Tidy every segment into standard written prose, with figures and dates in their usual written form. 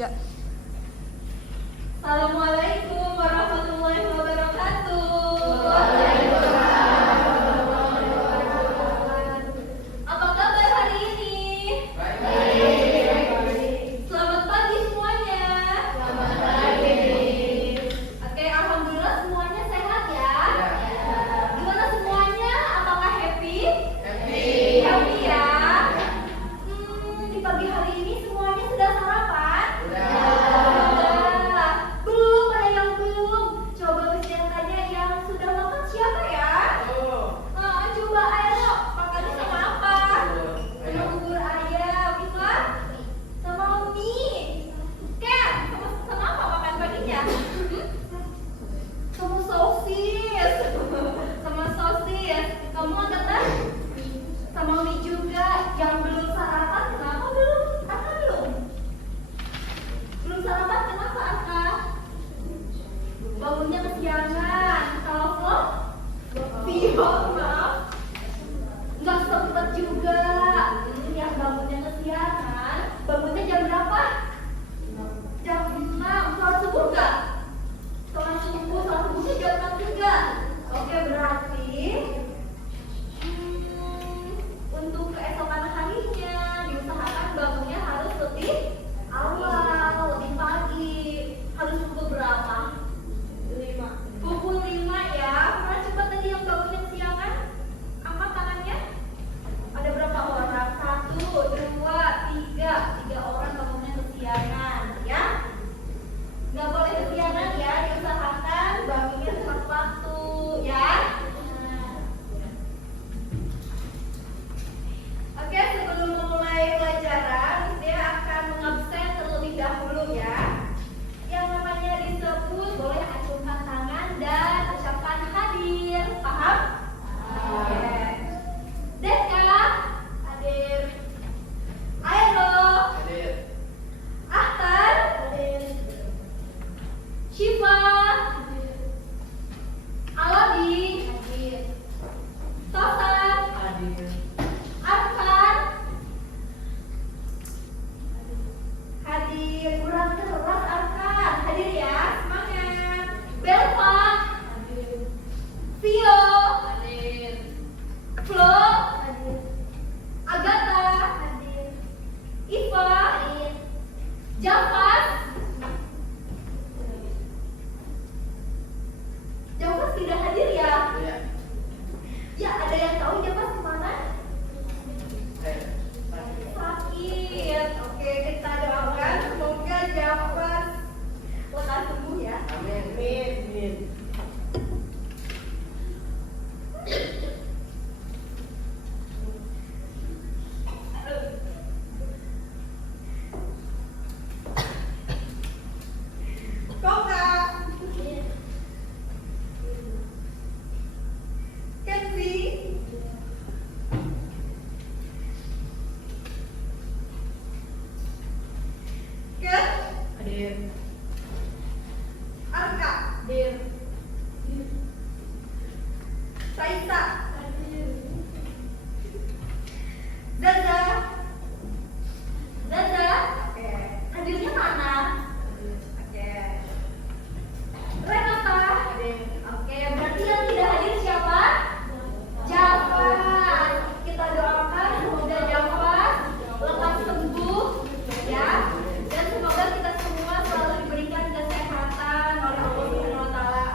3. Assalamualaikum warahmatullahi wabarakatuh. Apa kabar hari ini? Baik. Selamat pagi semuanya. Selamat pagi. Oke, alhamdulillah semuanya sehat ya. Gimana semuanya? Apakah happy? Happy ya. Di pagi hari ini semuanya sudah sarapan? Sudah. Belum, ada yang belum. Coba bisa tanya yang sudah makan siapa ya? Coba ayo, makannya sama apa? Sama bubur ayam, bisa? Sama mie. Ken, sama apa makan paginya? Sama sosis. Sama sosis. Kamu angkatan? Sama mie juga. Yang belum sarapan kenapa belum? Aka belum? Belum sarapan kenapa Aka? Bangunnya kesiangan. Kalau vlog? Vlog, maaf. Nggak sempet juga. Yang bangunnya kesiangan. Bangunnya jam berapa? Jam 6. Sholat subuh nggak? Sholat subuhnya jam 6 juga. Oke, berarti untuk keesokan harinya diusahakan bangunnya harus lebih awal, lebih pagi. Harus pukul berapa? 5. Pukul 5 ya. Mana coba tadi yang bangunnya kesiangan? Angkat tangannya. Ada berapa orang? 1, 2, 3. 3 orang bangunnya kesiangan ya. Nggak boleh kesiangan ya. Diusahakan bangunnya tepat waktu ya. Oke, sebelum memulai pelajaran, dia akan mengabsen terlebih dahulu ya. Yang namanya disebut boleh acungkan tangan dan ucapkan hadir. Paham? Oke. Deka, hadir. Aero, Hadir. Ahtar, hadir. Syifa, hadir. Alabi, hadir. Tosan, Hadir. Arkan, hadir. Kurang keras Arkan, hadir ya, semangat. Belva, hadir. Vio, hadir. Flo, hadir. Agatha, hadir. Iva, hadir. Javas, Javas tidak hadir ya? Ya. Ya, ada yang tahu Javas kemana? Hadir. Sakit. Oke, kita doakan semoga Javas lekas sembuh ya. Amin. Amin. Koka, Kenzi, Ken, Hadir. Arka, Hadir. Saisa, Zaza, oke, hadirnya mana? Oke, Renata, oke, berarti yang tidak hadir siapa? Javas. Kita doakan semoga Javas lekas sembuh ya, dan semoga kita semua selalu diberikan kesehatan oleh Allah Subhanahu wa Ta'ala.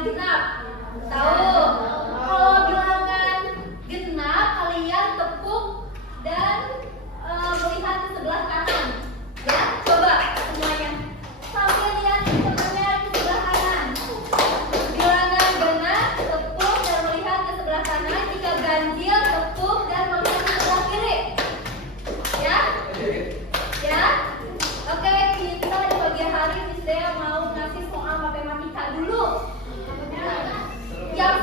genap? Tahu? Kalau bilangan genap, kalian tepuk dan melihat ke sebelah kanan. Ya, coba semuanya. Sambil lihat temannya ke sebelah kanan. Bilangan genap, tepuk dan melihat ke sebelah kanan. Jika ganjil, tepuk dan melihat ke sebelah kiri. Ya? Ya? Oke, kita di pagi hari Miss Dea mau ngasih soal matematika dulu. Yang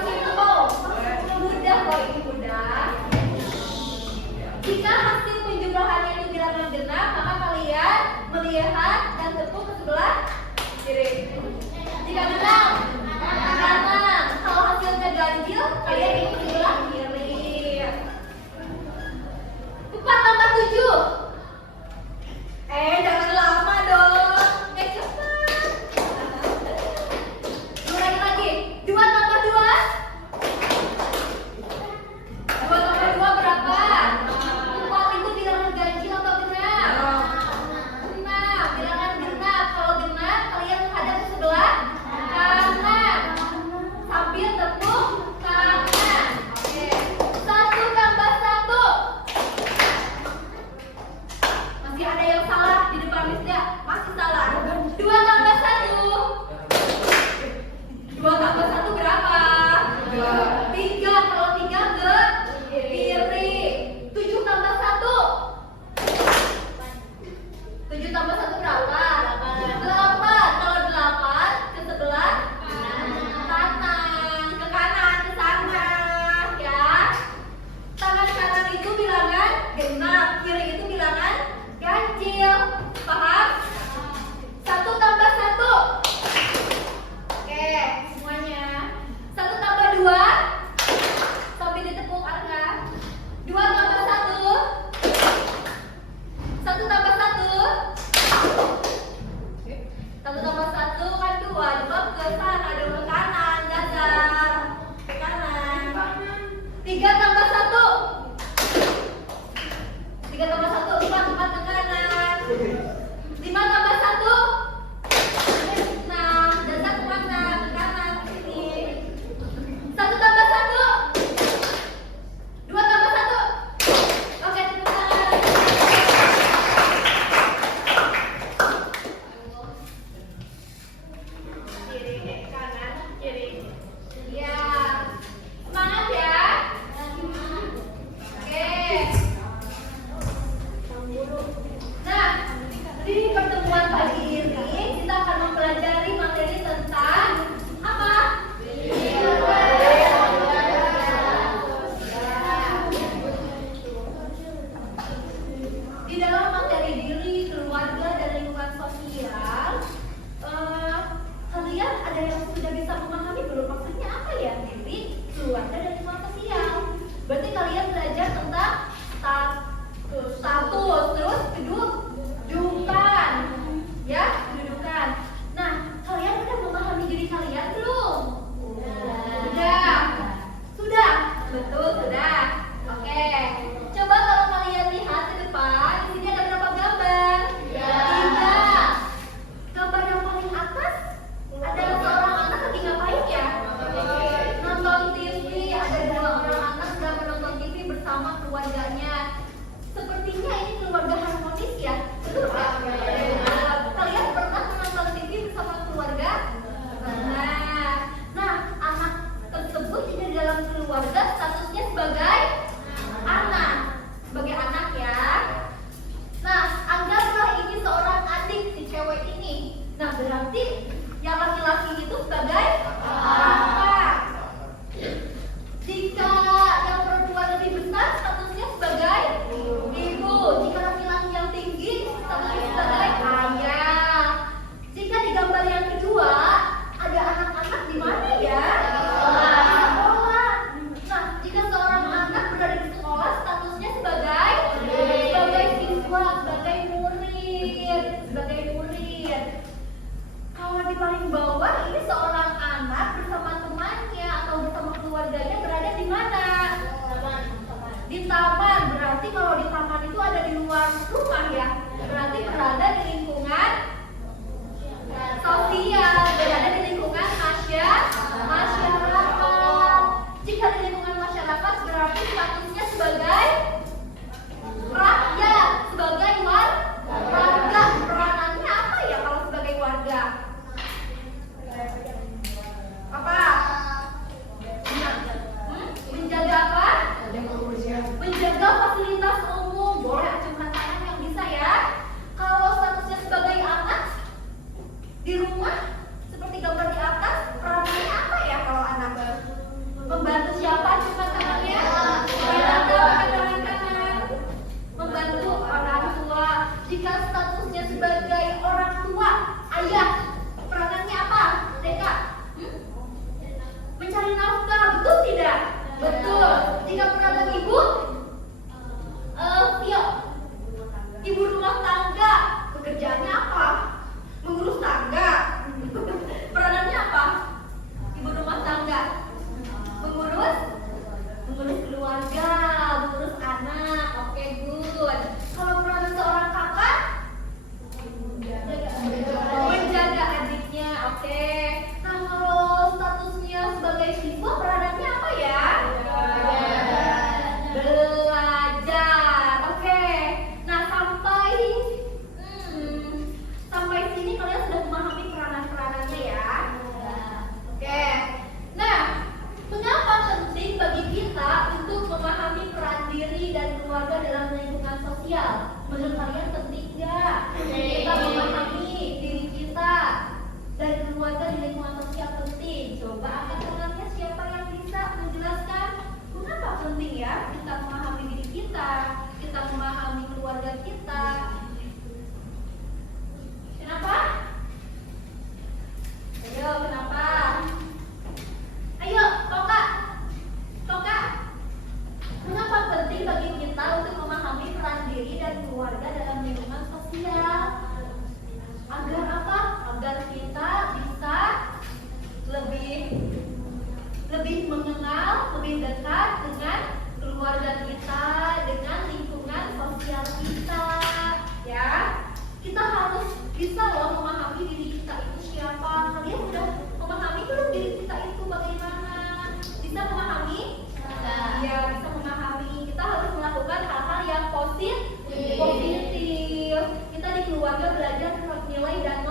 lebih dekat dengan keluarga kita, dengan lingkungan sosial kita, ya. Kita harus bisa loh memahami diri kita itu siapa. Kalian udah memahami belum diri kita itu bagaimana? Bisa memahami? Iya, bisa memahami. Kita harus melakukan hal-hal yang positif. Kita di keluarga belajar tentang nilai dan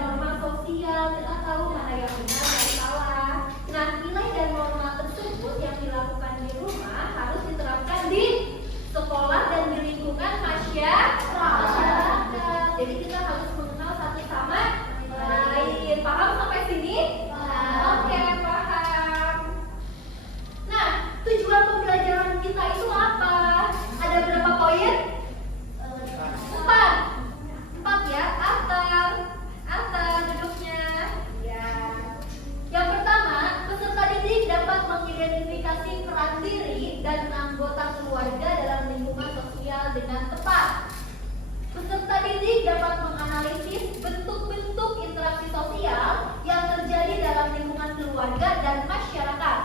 norma sosial. Kita tahu mana yang benar dan salah. Nah, nilai dan norma tersebut yang dilakukan di rumah harus diterapkan di sekolah dan di lingkungan masyarakat. Jadi kita harus mengenal satu sama lain. Paham sampai sini? Oke, paham. Nah, tujuan pembelajaran kita itu apa? Ada berapa poin? 4 ya. Atas duduknya. Ya. Yang pertama, peserta didik dapat mengidentifikasi peran diri dan anggota keluarga dalam lingkungan sosial dengan tepat. Peserta didik dapat menganalisis bentuk-bentuk interaksi sosial yang terjadi dalam lingkungan keluarga dan masyarakat.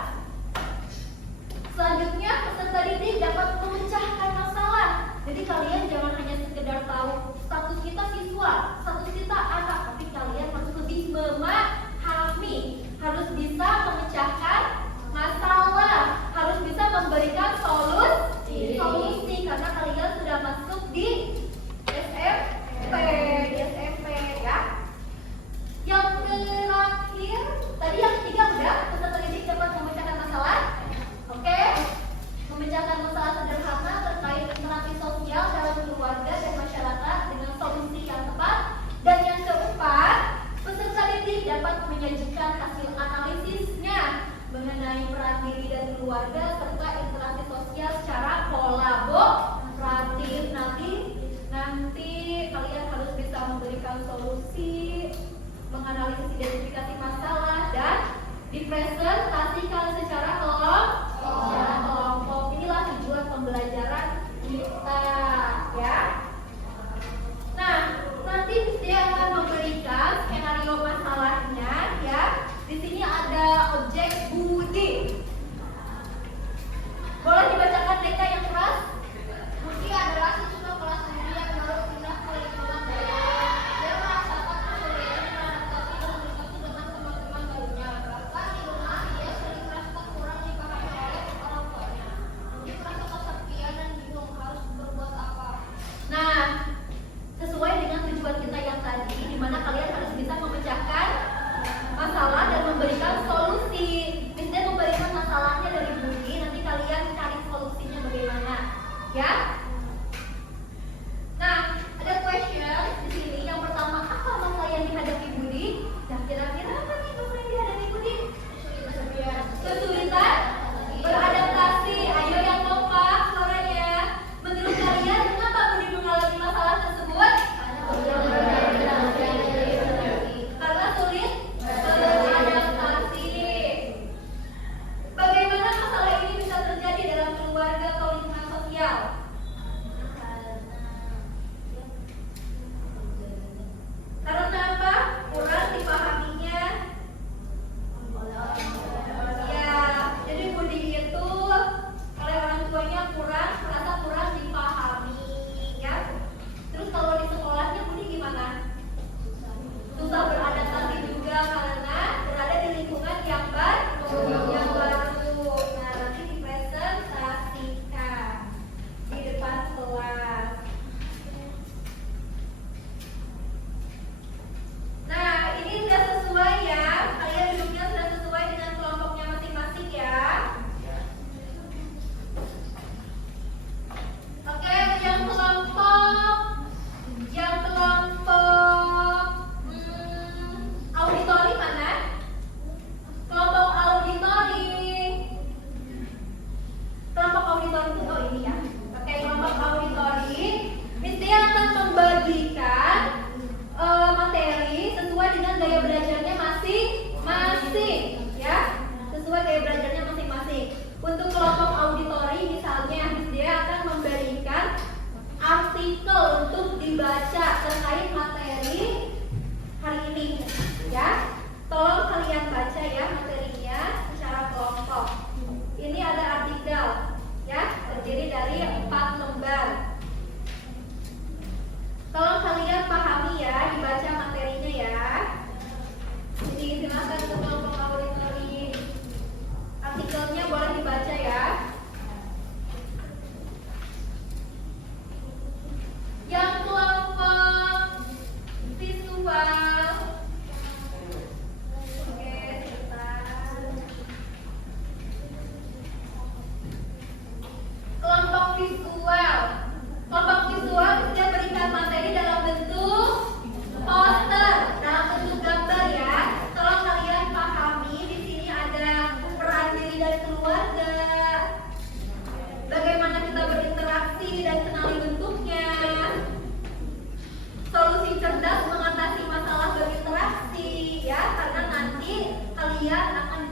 Selanjutnya, peserta didik dapat memecahkan masalah. Jadi kalian jangan hanya sekedar tahu status kita siswa, status kita anak, tapi kalian harus lebih memahami, harus bisa memecahkan masalah, harus bisa memberikan solusi karena kalian sudah masuk di SMP ya. Yang terakhir, tadi yang ketiga udah, peserta didik dapat memecahkan masalah. Oke, memecahkan masalah sederhana terkait interaksi sosial dalam keluarga dan masyarakat dengan solusi yang tepat. Dan yang keempat, peserta didik dapat menyajikan hasil analisisnya mengenai peran diri dan keluarga serta interaksi sosial secara kolaboratif. Nanti kalian harus bisa memberikan solusi, menganalisis identifikasi masalah dan dipresentasikan secara kelompok. Inilah tujuan pembelajaran kita, ya. Nah, nanti dia akan memberikan skenario masalahnya, ya. Di sini ada objek budi. Boleh dibacakan Deka yang keras? Budi adalah siswa kelas 9 yang baru pindah ke lingkungan baru. Dia merasakan kesulitan beradaptasi dan berkomunikasi dengan teman-teman barunya. Bahkan di rumah dia sering merasa kurang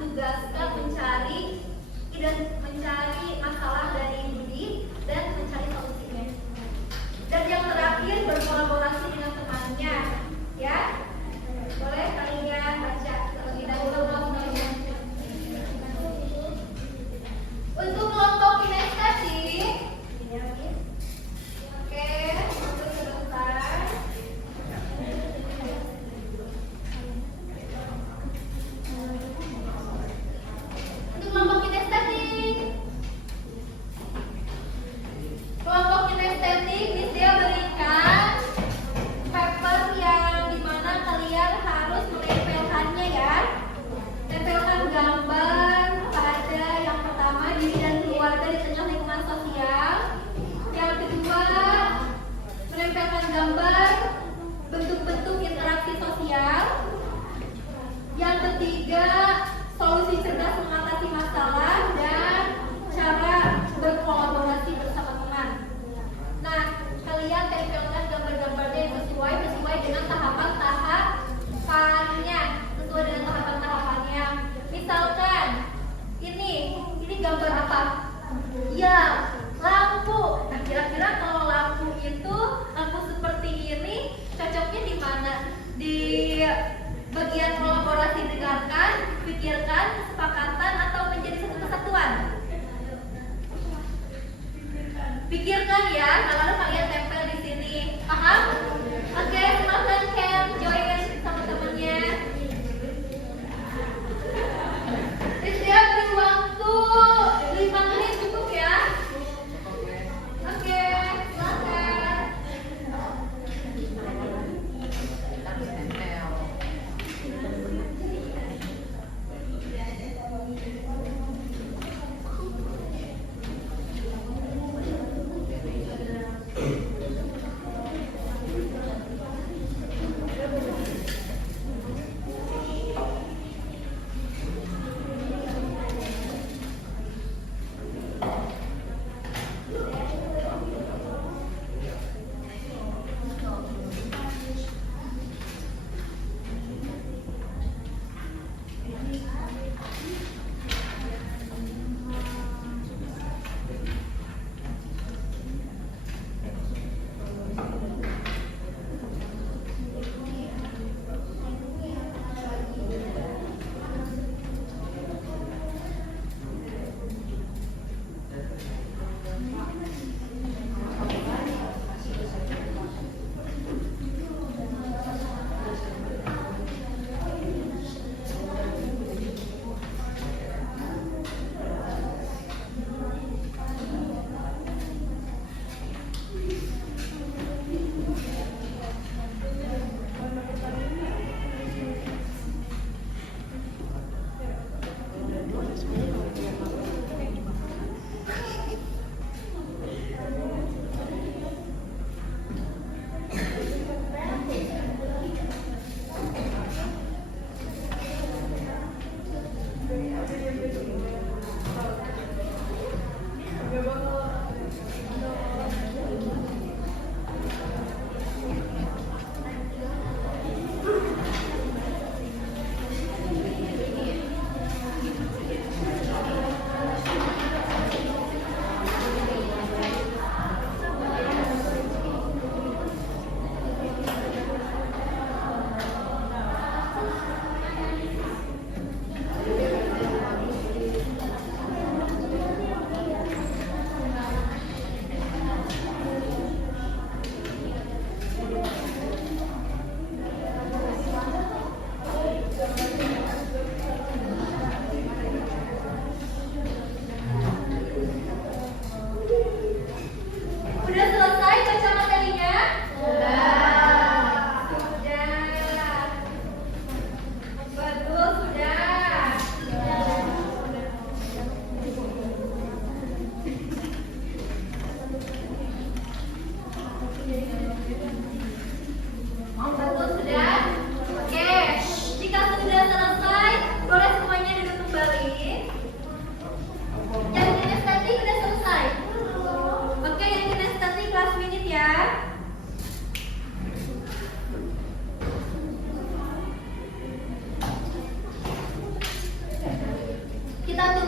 ditugaskan mencari masalah dari Budi dan mencari solusinya. Dan yang terakhir berkolaborasi dengan temannya, ya. Boleh kalian baca terlebih dahulu. Untuk kelompok kinestetik, oke, untuk sebentar. Untuk kelompok kinestetik, dia berikan paper yang dimana kalian harus menempelkannya ya. Tempelkan gambar pada yang pertama diri dan keluarga di tengah lingkungan sosial. Yang kedua, menempelkan gambar bentuk-bentuk interaksi sosial. Yang ketiga, solusi cerdas mengatasi masalah dan cara berkolaborasi bersama teman. Nah, kalian tempelkan gambar-gambarnya yang sesuai dengan tahapan-tahapannya, sesuai dengan tahapan-tahapannya. Misalkan ini gambar apa? Ya, lampu. Nah, kira-kira kalau lampu seperti ini cocoknya di mana? Di bagian kolaborasi, dengarkan, pikirkan, kesepakatan, atau menjadi satu kesatuan? Pikirkan ya, lalu kalian tempel di sini. Paham? Oke, silahkan Ken join sama temennya. Rizia beri waktu 5 menit cukup ya.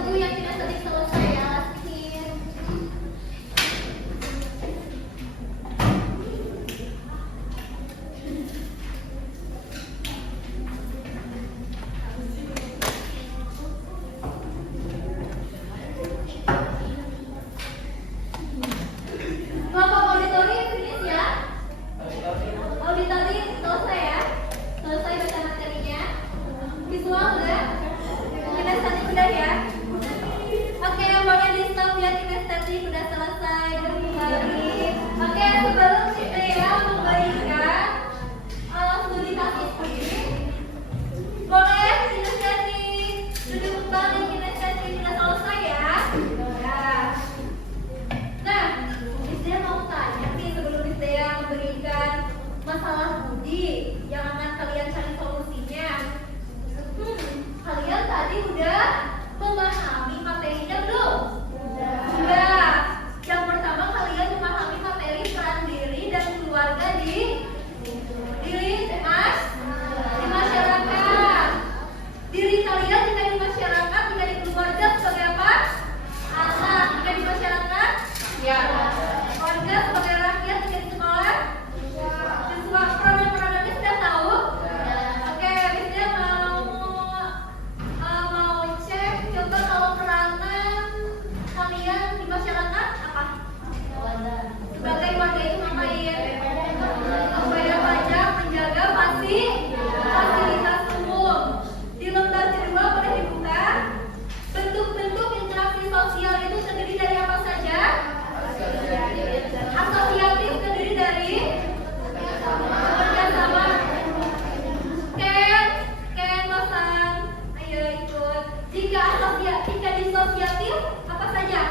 Tunggu yang kinestetik selesai ya, Lasmin. Kelompok auditori finish ya. Auditori selesai ya. Selesai baca materinya. Visual udah. Kinestetik udah ya. Oke, boleh di stop ya, kinestetik udah selesai. Kembali. Oke, sebelum kita ya memberikan studi kasus ini, boleh kinestetik duduk kembali, kinestetik udah selesai ya. Ya. Nah, Miss mau tanya nih sebelum Miss memberikan masalah studi yang akan kalian cari solusinya. Kalian tadi udah memahami materinya belum? Sudah. Yang pertama kalian memahami materi peran diri dan keluarga di masyarakat. Diri kalian jika di masyarakat, jika di keluarga sebagai apa? Anak. Jika di masyarakat? Ya. Keluarga sebagai rakyat, jika di sekolah? Siswa. Peranan-peranannya sudah tahu? Oke, misalnya mau cek coba kalau peranan kalian di masyarakat apa? Sebagai warga itu ngapain? Membayar pajak, menjaga fasilitas umum. Di lembar kedua boleh dibuka. Bentuk-bentuk interaksi sosial itu terdiri dari apa saja? Asosiatif terdiri dari kerjasama. Ken, Losan, ayo ikut. Jika disosiatif apa saja?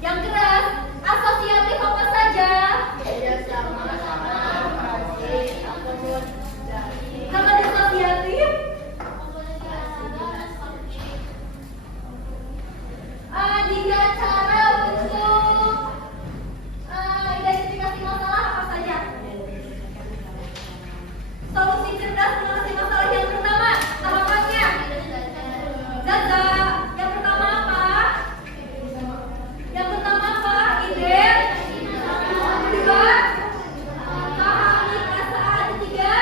Yang keras, asosiatif apa saja? Kalau disosiatif? Jika cara untuk identifikasi masalah apa saja? Solusi cerdas mengatasi masalah yang pertama, tahapannya. Zaza, yang pertama apa? Yang pertama apa? Ide. Kedua, pahami perasaan. Ketiga,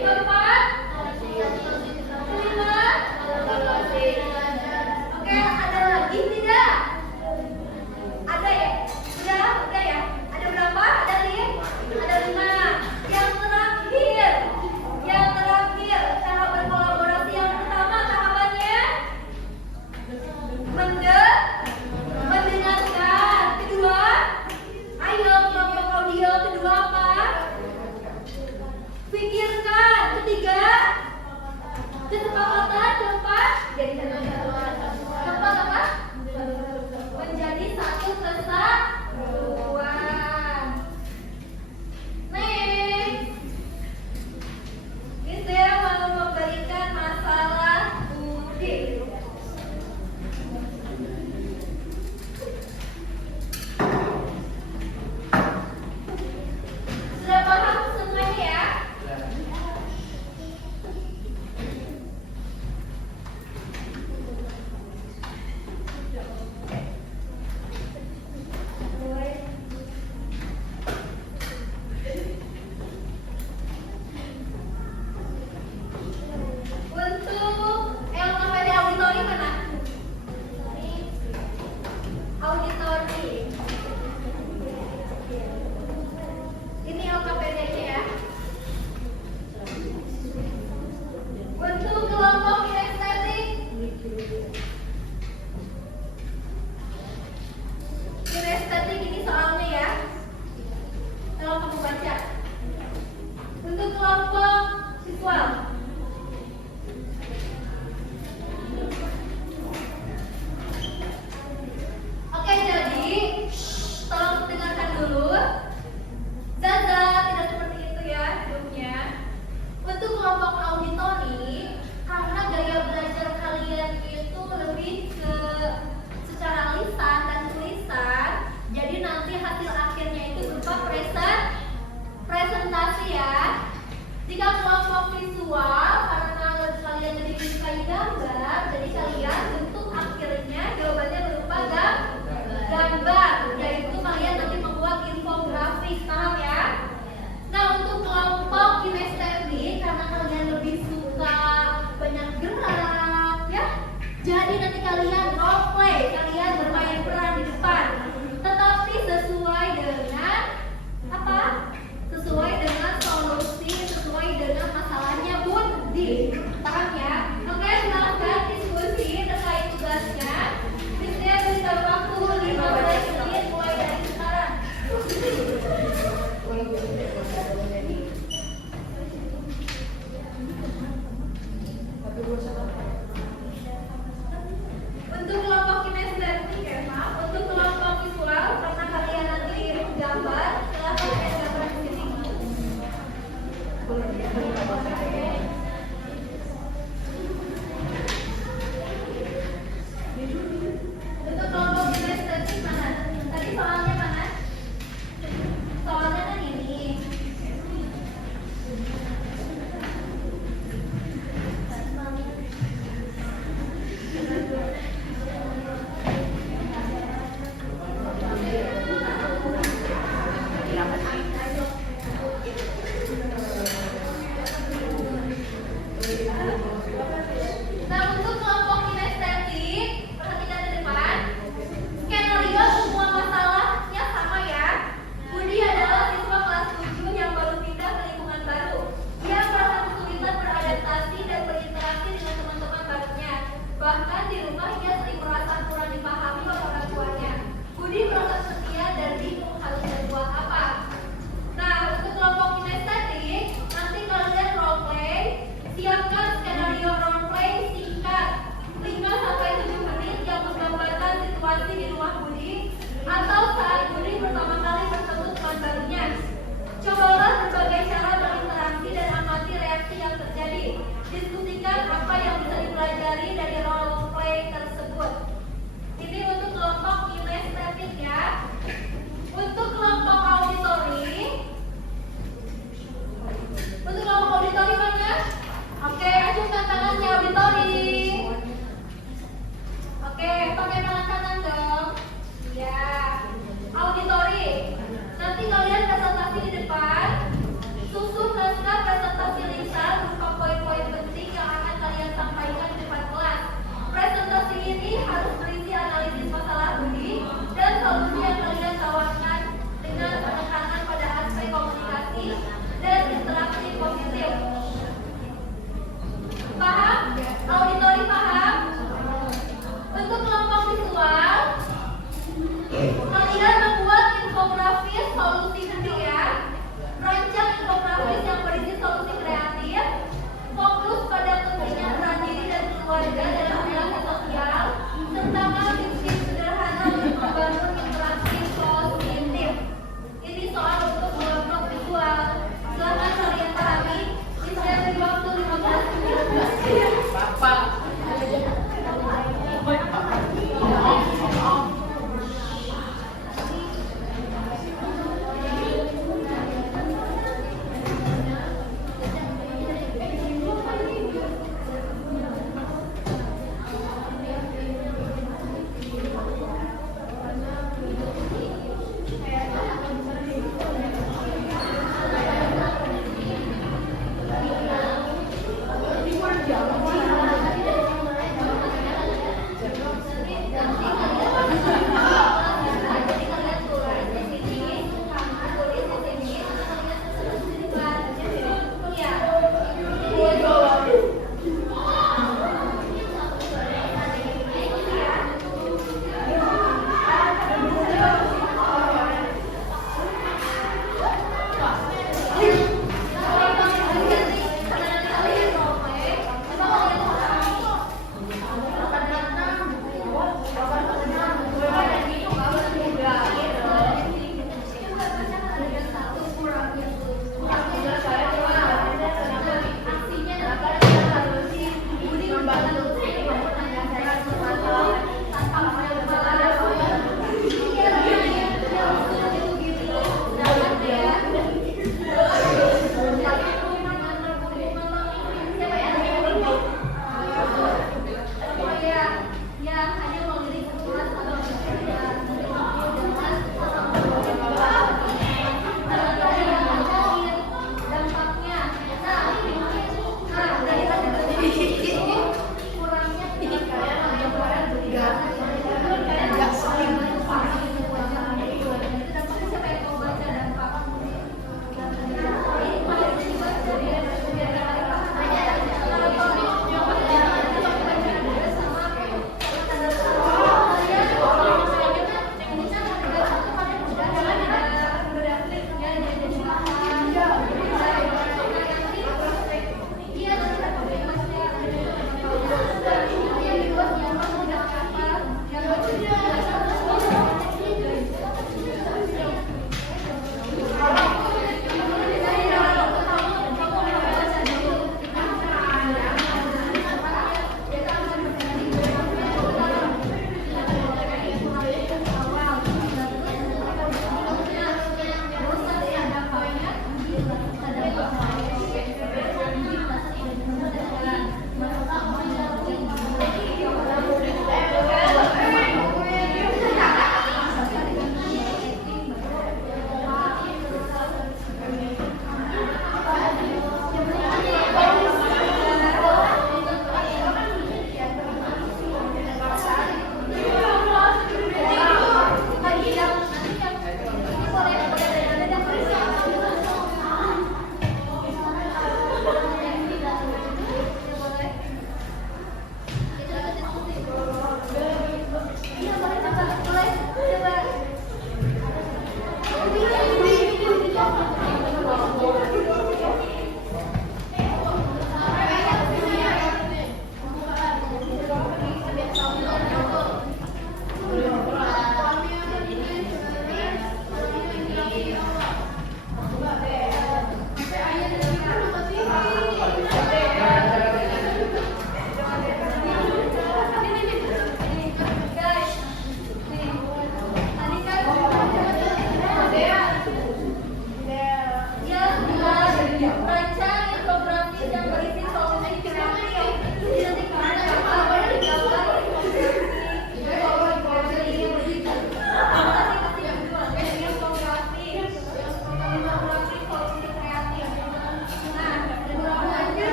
keempat, kelima. Oke, ada lagi tidak? Ada ya? Udah ya? Ada berapa? Ada 5. Yang terakhir, cara berkolaborasi yang pertama tahapannya mendengarkan. Kedua, ayo kelompok audio. Kedua apa? Pikirkan. Ketiga, kesepakatan. Keempat apa? Menjadi satu kesatuan. Next. Ini saya mau memberikan masalah studi. Sudah paham semuanya ya? Untuk LKPD auditori mana? Auditori. Ini LKPD-nya ya. Untuk kelompok kinestetik. Kinestetik ini soalnya ya. Tolong kamu baca. Untuk kelompok visual. Oke, jadi tolong dengarkan dulu. Zaza, tidak seperti itu ya hidupnya. Untuk kelompok auditori, karena gaya belajar kalian itu lebih ke secara lisan dan tulisan, jadi nanti hasil akhirnya itu berupa presentasi ya. Jika kelompok visual Untuk kelompok kinestetik ya Pak, untuk kelompok visual karena kalian nanti gambar, silakan kalian gambar di sini. Untuk kelompok kinestetik mana? Tadi soalnya mana? Soalnya kan ini.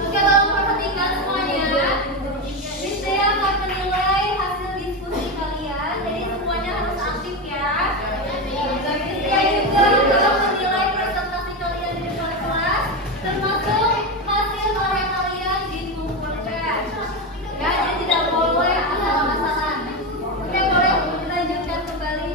Oke, tolong perhatikan semuanya. Miss Dea akan menilai hasil diskusi kalian, jadi semuanya harus aktif ya. Dan Miss Dea juga akan menilai presentasi kalian di depan kelas, termasuk hasil karya kalian di Google Chat. Ya, jadi tidak boleh asal-asalan. Oke, boleh dilanjutkan kembali.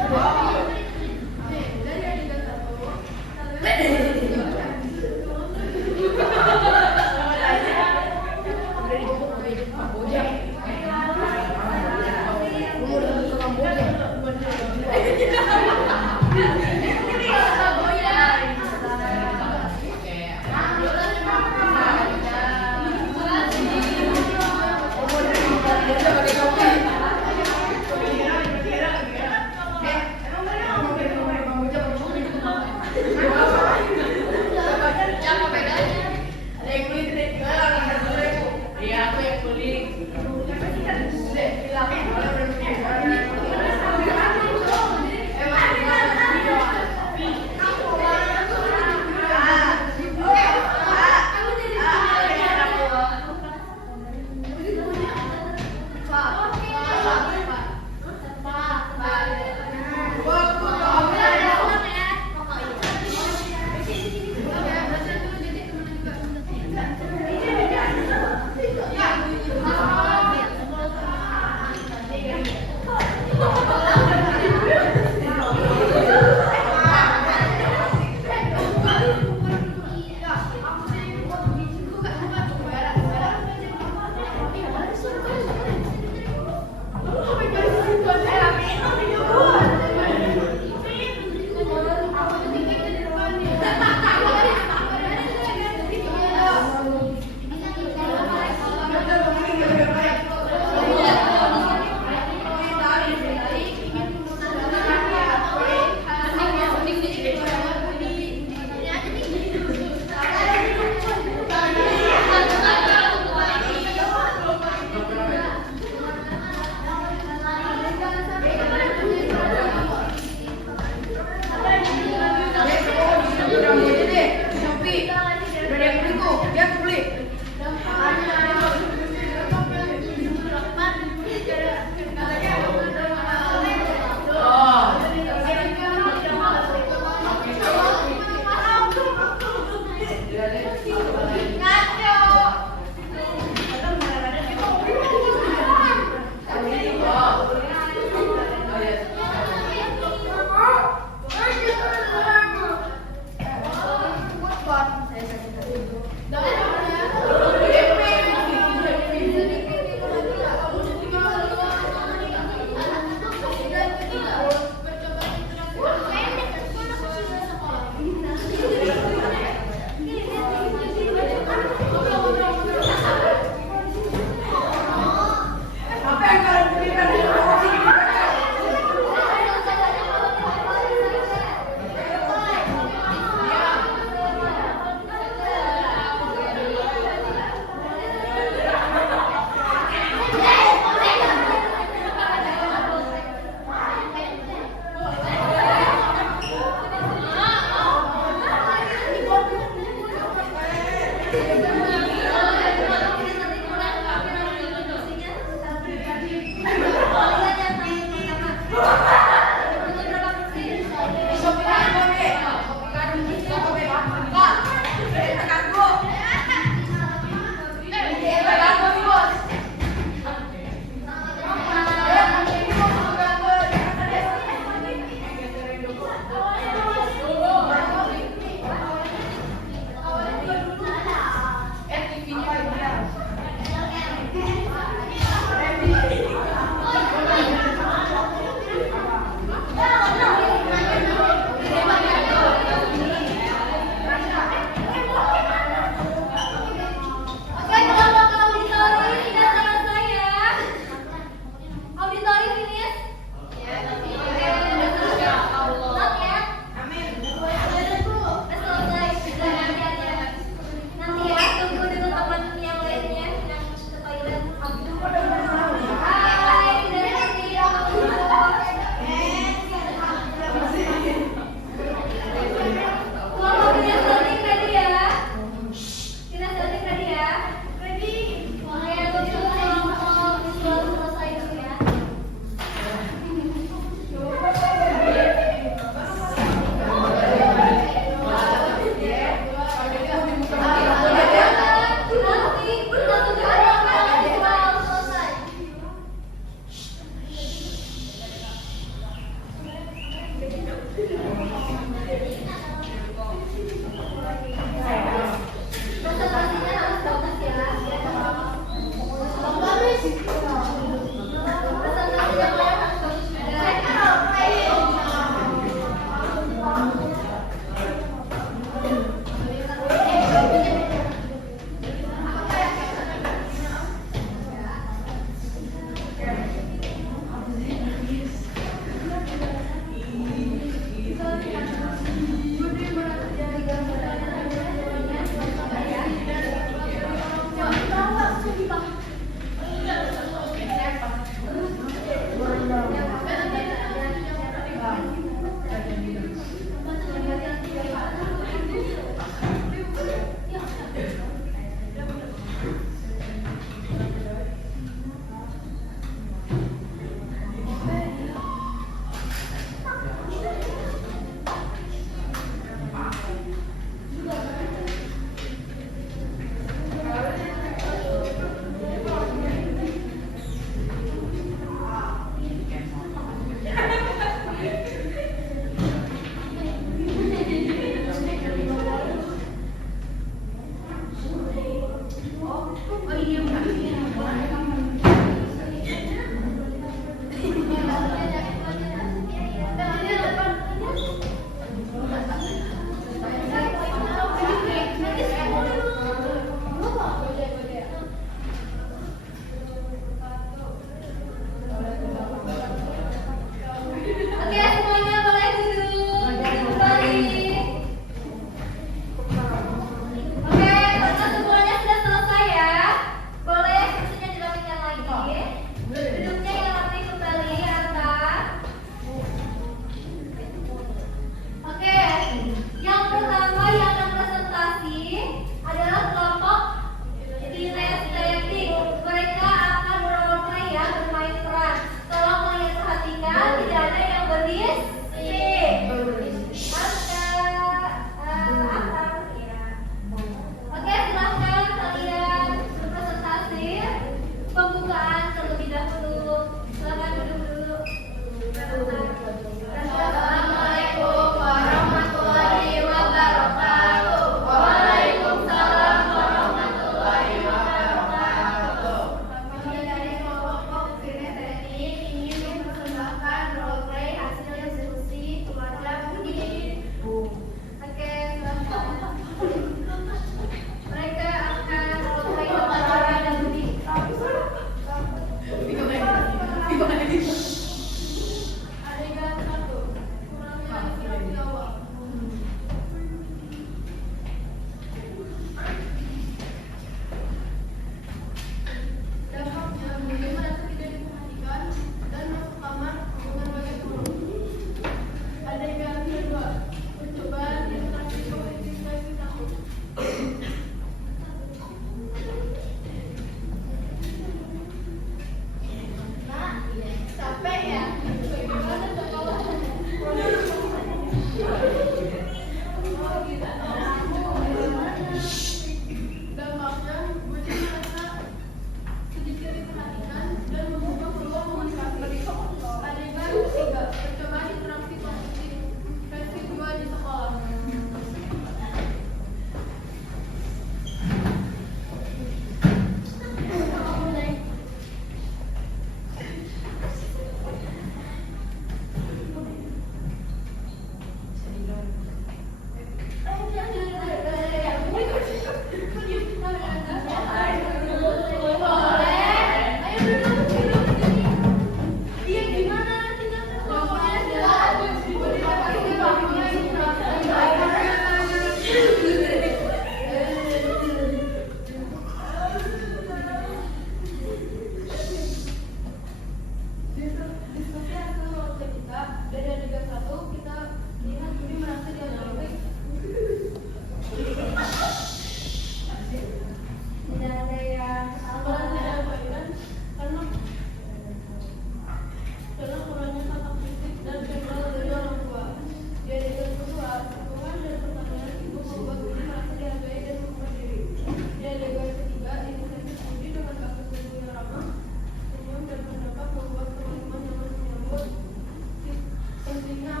Oke,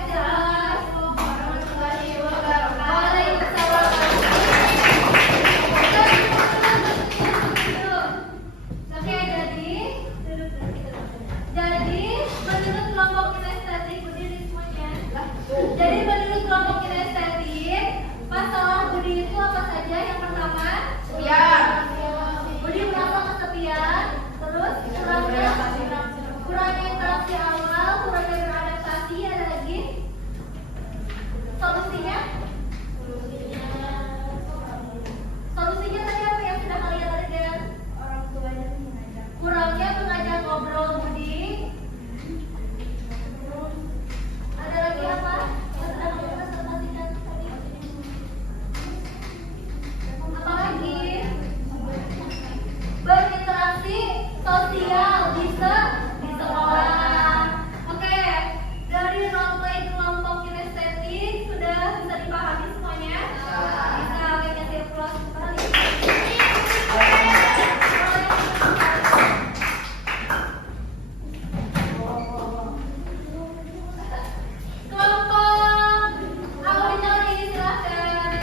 Assalamualaikum warahmatullahi wabarakatuh. Waalaikumsalam warahmatullahi wabarakatuh. Oke, jadi menurut kelompok kinestetik, berdiri semuanya. Jadi menurut kelompok kinestetik, masalah Budi itu apa saja? Yang pertama, Budi merasa kesepian, terus kurangnya interaksi awal, kurangnya beradaptasi, ada lagi solusinya? Solusinya tadi apa yang sudah kalian dengar? Orang tuanya mengajak. Kurangnya mengajak ngobrol Budi. Ada lagi apa? Yang sudah kalian presentasikan tadi? Apa lagi? Berinteraksi sosial bisa di sekolah. Oke, dari role play kelompok kinestetik sudah bisa dipahami semuanya? Bisa kayaknya sirkulasi kembali. Kelompok auditori silahkan.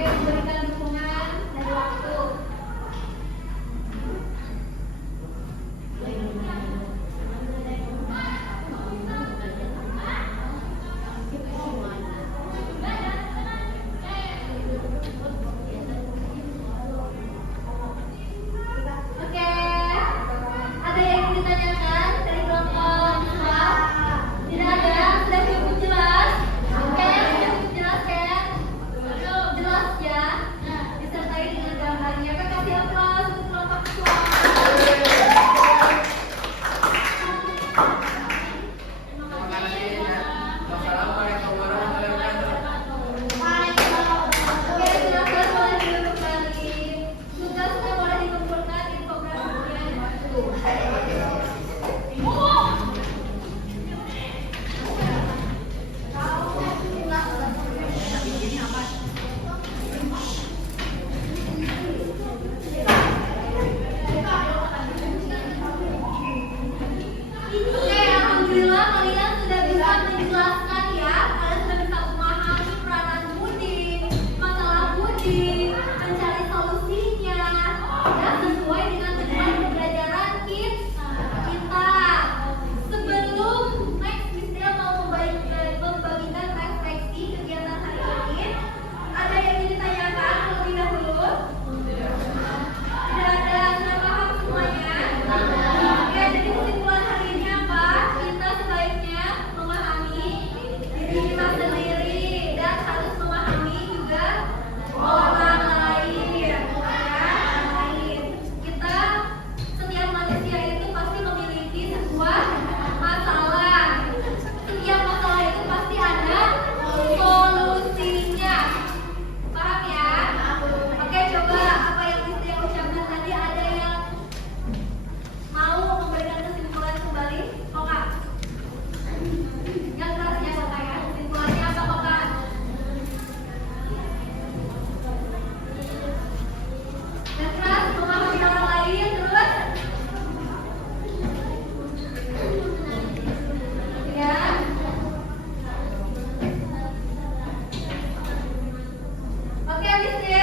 Oke, memberikan dukungan dan waktu. Oke, ada yang ingin ditanyakan dari kelompok siswa? Tidak ada, sudah cukup jelas. Oke, sudah cukup jelas kan? Jelas ya. Disertai dengan gambarnya. Kak, kasih aplaus untuk kelompok siswa. Terima kasih. Wassalamualaikum warahmatullahi wabarakatuh. Oke, silakan boleh duduk kembali. Tugasnya boleh dikumpulkan infografiknya. Oke, alhamdulillah kalian sudah bisa menjelaskan ya. Kalian sudah bisa memahami peranan Budi, masalah Budi, mencari solusinya, dan sesuai dengan tujuan pembelajaran kita. Sebelum next, Mister mau membagikan refleksi kegiatan hari ini. Ada yang ingin ditanyakan terlebih dahulu? Tidak ada, sudah paham semuanya? Oke, jadi kesimpulan hari ini apa? Kita sebaiknya memahami diri kita sendiri dan harus memahami juga orang lain. Ya, orang lain. Kita setiap manusia itu pasti memiliki sebuah masalah. Setiap masalah itu pasti ada solusinya. Paham ya? Oke, coba apa yang Mister ucapkan tadi, ada yang mau memberikan kesimpulan kembali? Kok Kak? Yang keras ya Kak ya? Kesimpulannya apa Kok Kak? Yang keras, memahami orang lain, terus? Ya? Oke Mister,